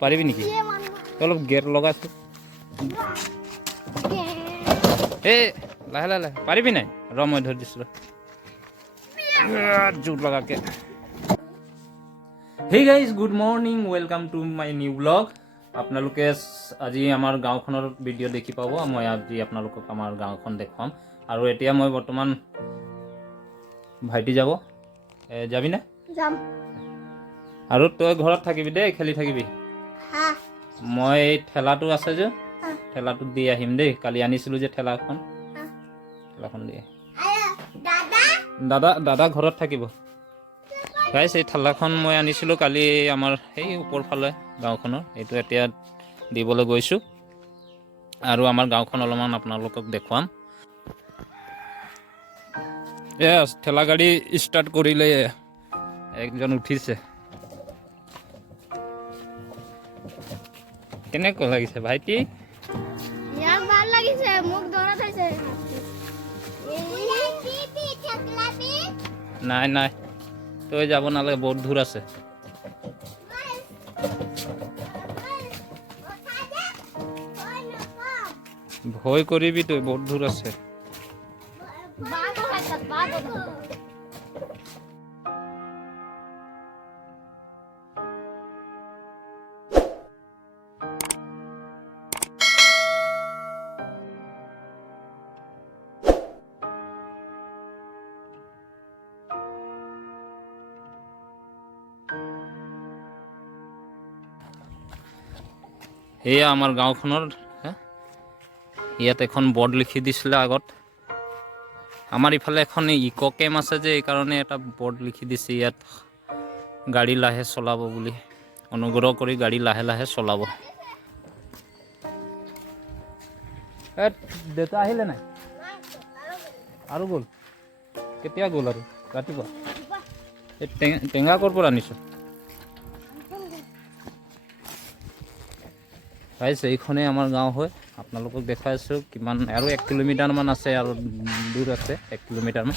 পাৰিবি নেকি অলপ গেৰ লগাইছোঁ এই লাহে লাহে পাৰিবি নাই ৰ মই ধৰি দিছোঁ জোৰ লগাকে hey guys good morning welcome to my new vlog আপোনালোকে আজি আমাৰ গাঁওখনৰ ভিডিঅ' দেখি পাব মই আজি আপোনালোকক আমাৰ গাঁওখন দেখুৱাম আৰু এতিয়া মই বৰ্তমান ভাইটি যাব যাবিনে যাম আৰু তই ঘৰত থাকিবি দেই খেলি থাকিবি মই এই ঠেলাটো আছে যে ঠেলাটোত দি আহিম দেই কালি আনিছিলোঁ যে ঠেলাখন দি দাদা ঘৰত থাকিব গাইছ এই ঠেলাখন মই আনিছিলোঁ কালি আমাৰ সেই ওপৰ ফালে গাঁওখনৰ এইটো এতিয়া দিবলৈ গৈছোঁ আৰু আমাৰ গাঁওখন অলপমান আপোনালোকক দেখুৱাম ঠেলা গাড়ী ষ্টাৰ্ট কৰিলে একজন উঠিছে কেনেকুৱা লাগিছে ভাইটি ইয়াক ভাল লাগিছে মোক দৌৰা থাইছে নাই নাই তই যাব নালাগে বহুত দূৰ আছে ভয় কৰিবি তই বহুত দূৰ আছে এয়া আমাৰ গাঁওখনৰ ইয়াত এখন বৰ্ড লিখি দিছিলে আগত আমাৰ ইফালে এখন ইক' কেম্প আছে যে এইকাৰণে এটা বৰ্ড লিখি দিছে ইয়াত গাড়ী লাহে চলাব বুলি অনুগ্ৰহ কৰি গাড়ী লাহে লাহে চলাব দেউতা আহিলে নাই আৰু গ'ল কেতিয়া গ'ল আৰু ৰাতিপুৱা এই টেঙা ক'ৰ পৰা আনিছোঁ গাইছ এইখনেই আমাৰ গাঁও হয় আপোনালোকক দেখাই আছোঁ কিমান আৰু 1 কিলোমিটাৰমান আছে আৰু দূৰ আছে 1 কিলোমিটাৰমান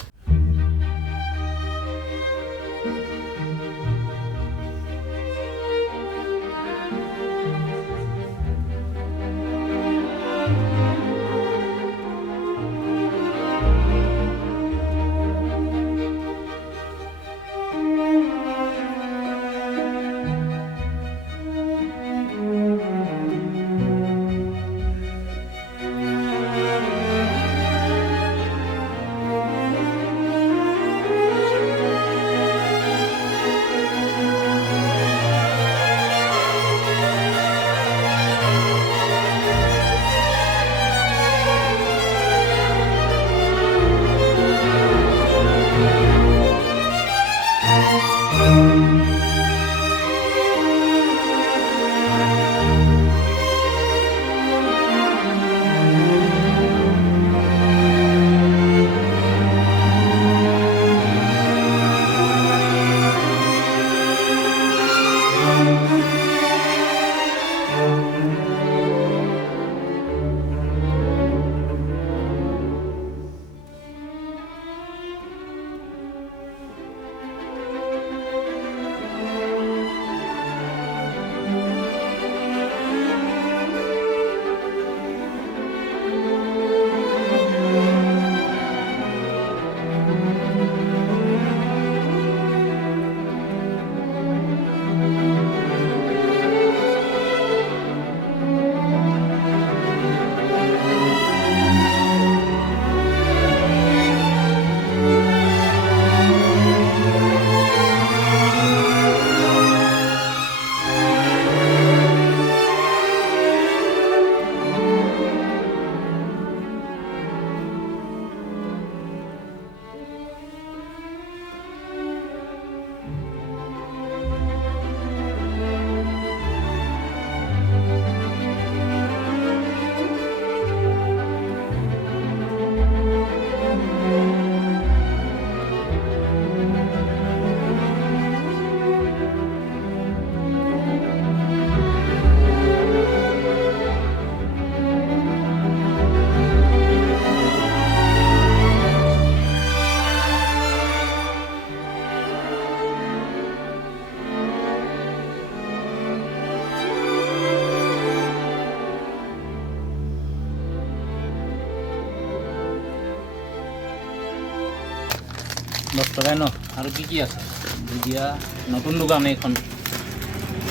10 টকাই ন আৰু কি আছে ভুজিয়া নতুন দোকান এইখন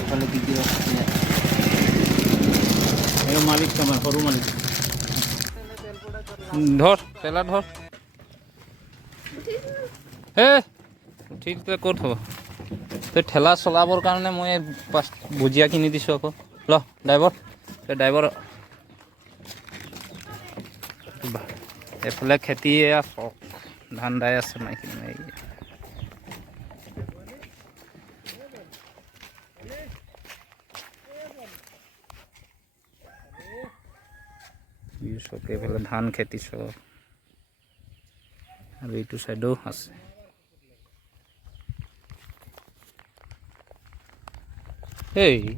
এফালে কি আছে এই মালিক আমাৰ সৰু মালিক ধৰ তেলা ধৰ হে ঠিক ক'ত হ'ব তই ঠেলা চলাবৰ কাৰণে মই ভুজিয়া কিনি দিছোঁ আকৌ ল ড্ৰাইভৰ এইফালে খেতি ধান দাই আছে মাইকী চব এইফালে ধান খেতি চব আৰু এইটো চাইডো আছে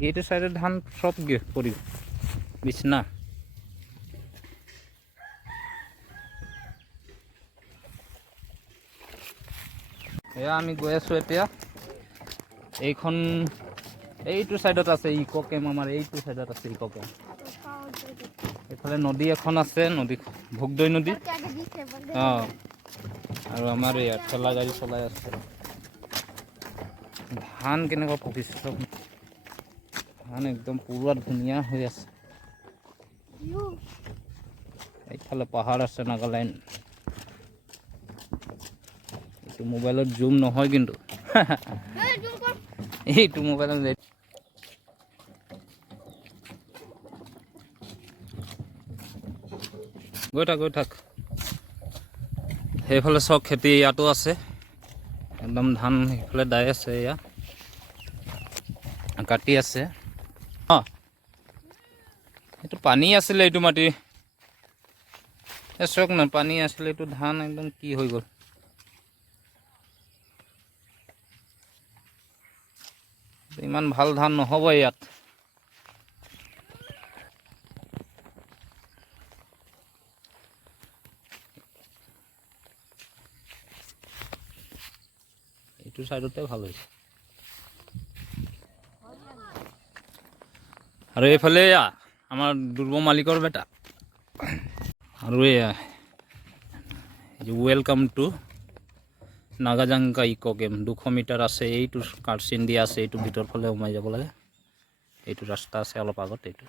এইটো চাইডে ধান চব পৰিব বিছনা এয়া আমি গৈ আছোঁ এতিয়া এইখন এইটো চাইডত আছে ইক' কেম্প আমাৰ এইটো চাইডত আছে ইক' কেম্প এইফালে নদী এখন আছে নদী ভোগদৈ নদী অঁ আৰু আমাৰ ইয়াত ঠেলা গাড়ী চলাই আছে ধান কেনেকুৱা পকিছে চব ধান একদম পুৰা ধুনীয়া হৈ আছে এইফালে পাহাৰ আছে নাগালেণ্ড এইটো মোবাইলত জুম নহয় কিন্তু এইটো মোবাইলত গৈ থাক সেইফালে চব খেতি ইয়াতো আছে একদম ধান সেইফালে দাই আছে এয়া কাটি আছে অঁ এইটো পানী আছিলে এইটো মাটি চাওক না পানী আছিলে এইটো ধান একদম কি হৈ গ'ল ইমান ভাল ধান নহ'ব ইয়াত এইটো চাইডতে ভাল হৈছে আৰু এইফালে আমাৰ দুৰ্ব মালিকৰ বেটা আৰু এয়া welcome to Nagajanka eco' camp 200 metre আছে এইটো কাৰ্চিন দিয়া আছে এইটো ভিতৰ ফালে সোমাই যাব লাগে এইটো ৰাস্তা আছে অলপ আগত এইটো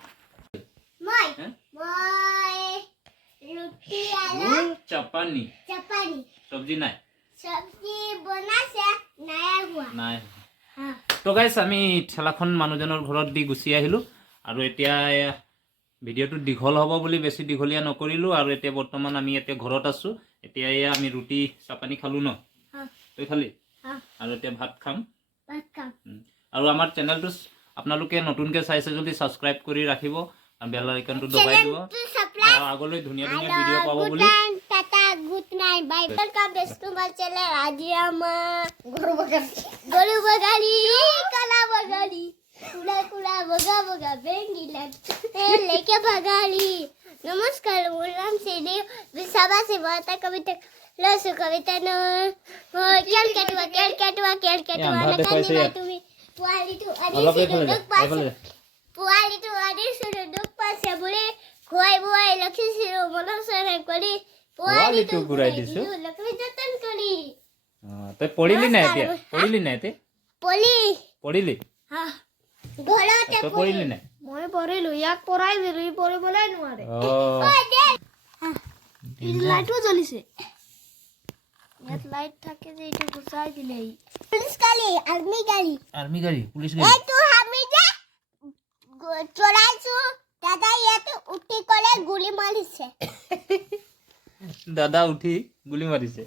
চাপানি চব্জি নাই নাই তো গাইছ আমি ঠেলাখন মানুহজনৰ ঘৰত দি গুচি আহিলোঁ আৰু এতিয়া ভিডিঅ'টো দীঘল হ'ব বুলি বেছি দীঘলীয়া নকৰিলোঁ আৰু এতিয়া বৰ্তমান আমি এতিয়া ঘৰত আছোঁ এতিয়া আমি ৰুটি চাপানি খালোঁ ন তই খালি আৰু এতিয়া ভাত খাম আৰু আমাৰ চেনেলটো আপোনালোকে নতুনকৈ চাইছে যদি ছাবস্ক্ৰাইব কৰি ৰাখিব আৰু বেল আইকনটো দবাই দিব আৰু আগলৈ ধুনীয়া ধুনীয়া ভিডিঅ' পাব বুলি good night bye welcome to my channel আজি আমার গরু বগালি কলা বগালি কুলা কুলা বগা বগা বেঙ্গিলা লেকে বগালি নমস্কার মোৰ নাম শ্ৰী বিশাবা শিৱতা কবিতা লসু কবিতা ন কেল কেটুৱা নাকানিবা তুমি পোৱালিটো আনিছিলো দুখ পাইছে বুলি খুৱাই বুৱাই লখিছিলো মনচৰে কৰি পোৱালিটো ঘূৰাই দিছো লক্ষ্মী যতন কৰি তই পঢ়িলি নাই এতিয়া পঢ়িলি ঘৰতে তই পঢ়িলি নাই মই পঢ়িলো ইয়াক পঢ়াই দিলো ই পঢ়িবলৈ নোৱাৰে লাইটও জ্বলিছে ইয়াত লাইট থাকে যে এইটো গুচাই দিলে পুলিচ গাড়ী আৰ্মি গাড়ী পুলিচ গাড়ী এইটো আমি যে চৰাইছো দাদা ইয়াত উঠি কলে গুলি মাৰিছে দাদা উঠি গুলি মাৰিছে